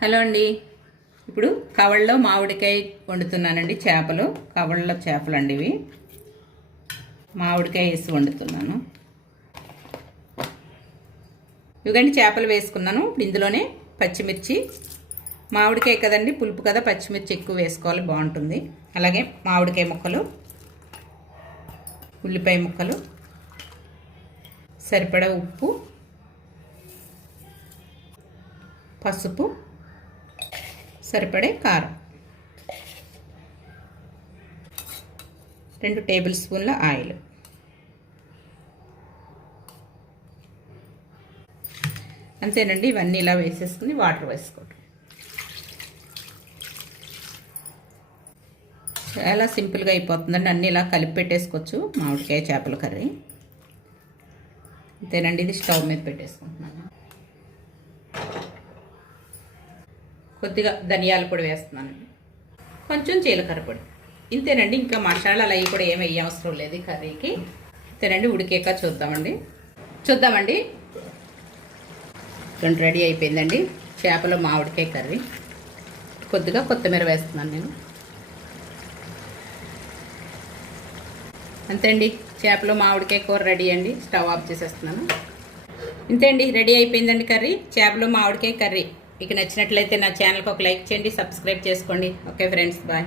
Hello అండి. ఇప్పుడు కవళ్ళలో మామిడికాయ వండుతున్నానండి. చేపలు కవళ్ళలో చేపలు అండి ఇవి. మామిడికాయ వేసి వండుతున్నాను. ఇవిగండి చేపలు వేసుకున్నాను. ఇందులోనే పచ్చిమిర్చి, మామిడికాయ కదండి పులుపు కదా, పచ్చిమిర్చి ఎక్కువ వేసుకోవాలి, బాగుంటుంది. అలాగే మామిడికాయ ముక్కలు, ఉల్లిపాయ ముక్కలు, సరిపడా ఉప్పు, పసుపు, సరిపడే కారం, 2 టేబుల్ స్పూన్ల ఆయిల్. అంతేనండి. ఇవన్నీ ఇలా వేసేసుకుని వాటర్ వేసుకోవటం. చాలా సింపుల్గా అయిపోతుందండి. అన్నీ ఇలా కలిపి పెట్టేసుకోవచ్చు మామిడికాయ చేపల కర్రీ. అంతేనండి. ఇది స్టవ్ మీద పెట్టేసుకుంటున్నాను. కొద్దిగా ధనియాల పొడి వేస్తున్నానండి, కొంచెం జీలకర్ర పొడి. ఇంతేనండి. ఇంకా మసాలాలు అవి కూడా ఏమి వేయ అవసరం లేదు కర్రీకి. ఇంతేనండి. ఉడికేక చూద్దామండి. రెడీ అయిపోయిందండి చేపల మామిడికాయ కర్రీ. కొద్దిగా కొత్తిమీర వేస్తున్నాను నేను. అంతే అండి. చేపలు మామిడికాయ కూర రెడీ అండి. స్టవ్ ఆఫ్ చేసేస్తున్నాను. ఇంతే అండి. రెడీ అయిపోయిందండి కర్రీ, చేపలు మామిడికాయ కర్రీ. మీకు నచ్చినట్లయితే నా ఛానల్కి ఒక లైక్ చేయండి, సబ్స్క్రైబ్ చేసుకోండి. Okay friends, bye.